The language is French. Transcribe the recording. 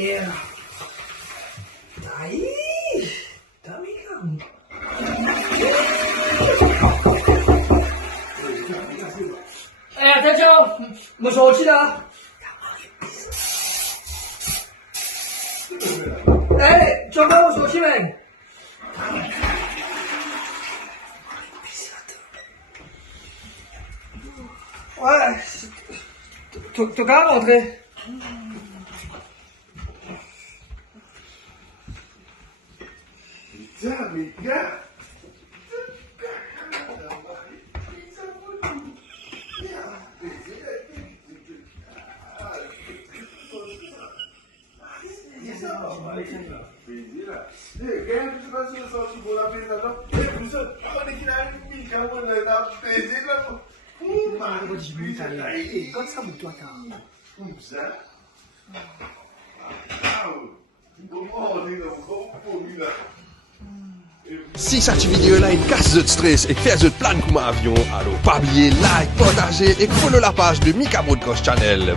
yeah. Aí, tá ligado. attention, mo手机的。转帮我手机呗。Ouais, t'as qu'à rentrer. Putain, mais gars! Si cette vidéo là une casse de stress et fait de plan comme avion, alors pas oublier like, partager et follow la page de Mika Broadcast Channel.